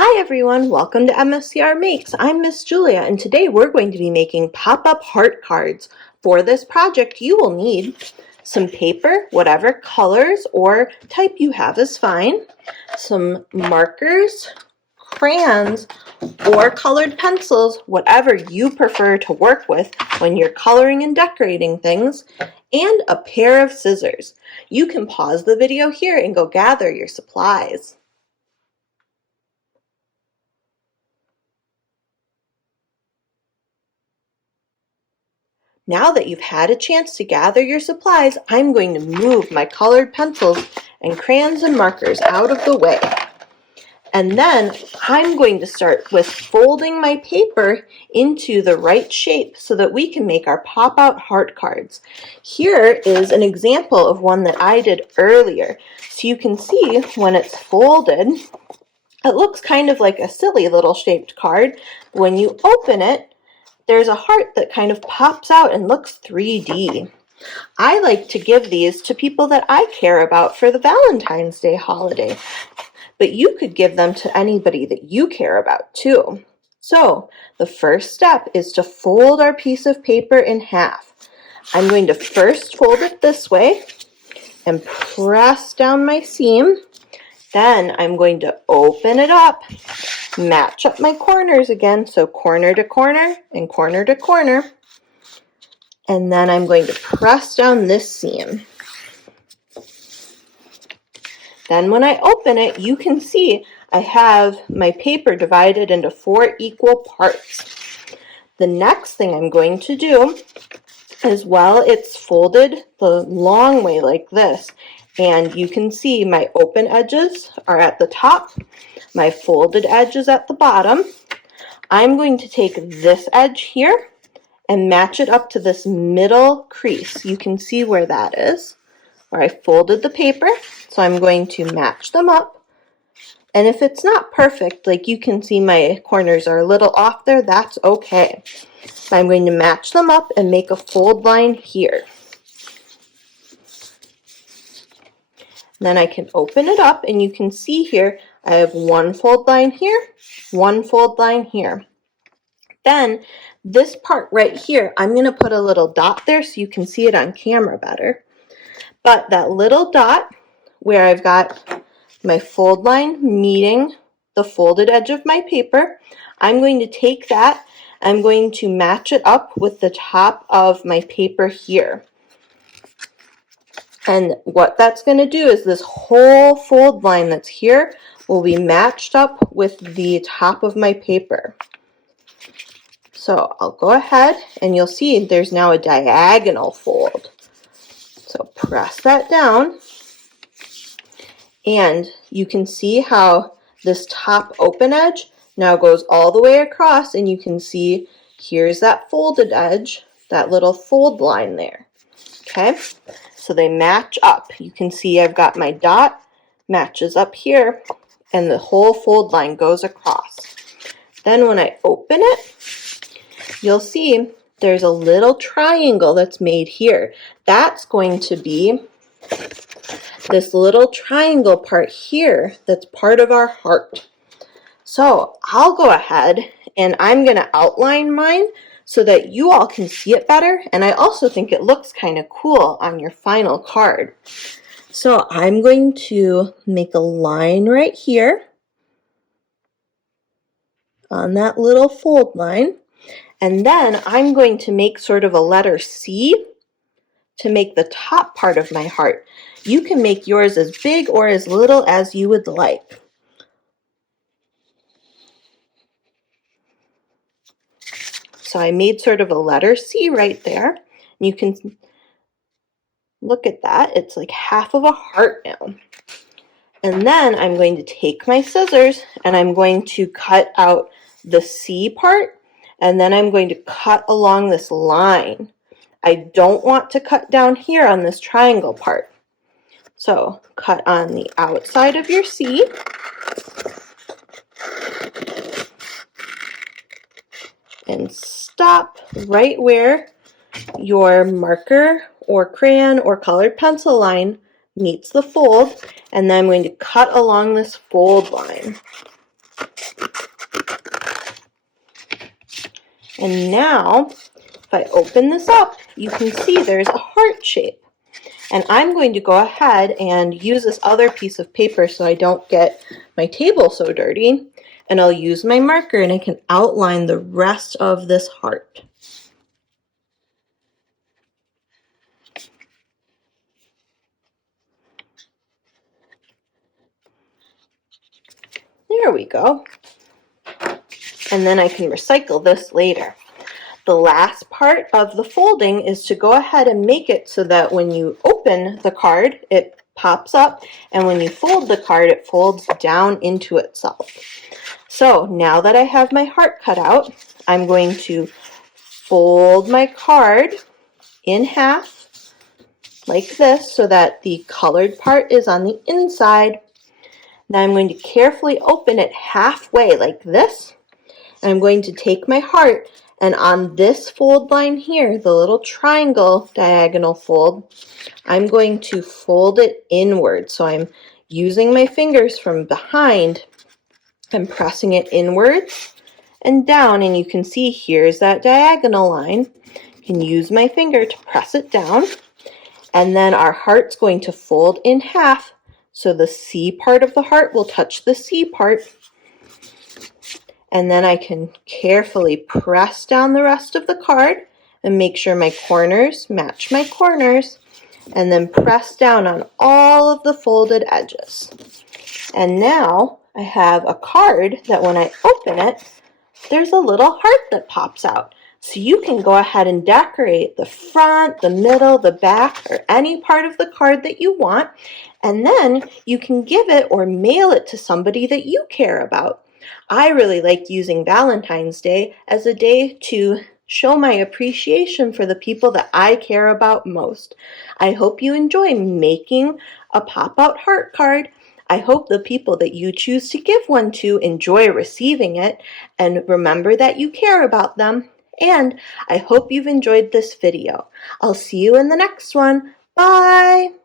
Hi everyone, welcome to MSCR Makes. I'm Miss Julia and today we're going to be making pop-up heart cards. For this project you will need some paper, whatever colors or type you have is fine, some markers, crayons, or colored pencils, whatever you prefer to work with when you're coloring and decorating things, and a pair of scissors. You can pause the video here and go gather your supplies. Now that you've had a chance to gather your supplies, I'm going to move my colored pencils and crayons and markers out of the way. And then I'm going to start with folding my paper into the right shape so that we can make our pop-out heart cards. Here is an example of one that I did earlier. So you can see when it's folded, it looks kind of like a silly little shaped card. When you open it, there's a heart that kind of pops out and looks 3D. I like to give these to people that I care about for the Valentine's Day holiday, but you could give them to anybody that you care about too. So the first step is to fold our piece of paper in half. I'm going to first fold it this way and press down my seam. Then I'm going to open it up, match up my corners again, so corner to corner and corner to corner. And then I'm going to press down this seam. Then when I open it, you can see I have my paper divided into 4 equal parts. The next thing I'm going to do is, while it's folded the long way like this, and you can see my open edges are at the top, my folded edges at the bottom, I'm going to take this edge here and match it up to this middle crease. You can see where that is, where I folded the paper. So I'm going to match them up. And if it's not perfect, like you can see my corners are a little off there, that's okay. I'm going to match them up and make a fold line here. Then I can open it up and you can see here I have one fold line here, one fold line here. Then this part right here, I'm going to put a little dot there so you can see it on camera better. But that little dot where I've got my fold line meeting the folded edge of my paper, I'm going to take that, I'm going to match it up with the top of my paper here. And what that's going to do is this whole fold line that's here will be matched up with the top of my paper. So I'll go ahead and you'll see there's now a diagonal fold. So press that down and you can see how this top open edge now goes all the way across, and you can see here's that folded edge, that little fold line there. Okay, so they match up. You can see I've got my dot matches up here and the whole fold line goes across. Then when I open it, you'll see there's a little triangle that's made here. That's going to be this little triangle part here that's part of our heart. So I'll go ahead and I'm going to outline mine so that you all can see it better, and I also think it looks kind of cool on your final card. So I'm going to make a line right here on that little fold line, and then I'm going to make sort of a letter C to make the top part of my heart. You can make yours as big or as little as you would like. So I made sort of a letter C right there. You can look at that. It's like half of a heart now. And then I'm going to take my scissors and I'm going to cut out the C part, and then I'm going to cut along this line. I don't want to cut down here on this triangle part. So cut on the outside of your C. And stop right where your marker or crayon or colored pencil line meets the fold, and then I'm going to cut along this fold line. And now, if I open this up, you can see there's a heart shape. And I'm going to go ahead and use this other piece of paper so I don't get my table so dirty. And I'll use my marker and I can outline the rest of this heart. There we go. And then I can recycle this later. The last part of the folding is to go ahead and make it so that when you open the card, it pops up, and when you fold the card, it folds down into itself. So now that I have my heart cut out, I'm going to fold my card in half like this so that the colored part is on the inside. Now I'm going to carefully open it halfway like this. And I'm going to take my heart, and on this fold line here, the little triangle diagonal fold, I'm going to fold it inward. So I'm using my fingers from behind and pressing it inwards and down, and you can see here's that diagonal line. I can use my finger to press it down, and then our heart's going to fold in half, so the C part of the heart will touch the C part, and then I can carefully press down the rest of the card and make sure my corners match my corners, and then press down on all of the folded edges. And now I have a card that when I open it, there's a little heart that pops out. So you can go ahead and decorate the front, the middle, the back, or any part of the card that you want. And then you can give it or mail it to somebody that you care about. I really like using Valentine's Day as a day to show my appreciation for the people that I care about most. I hope you enjoy making a pop-out heart card. I hope the people that you choose to give one to enjoy receiving it and remember that you care about them. And I hope you've enjoyed this video. I'll see you in the next one. Bye!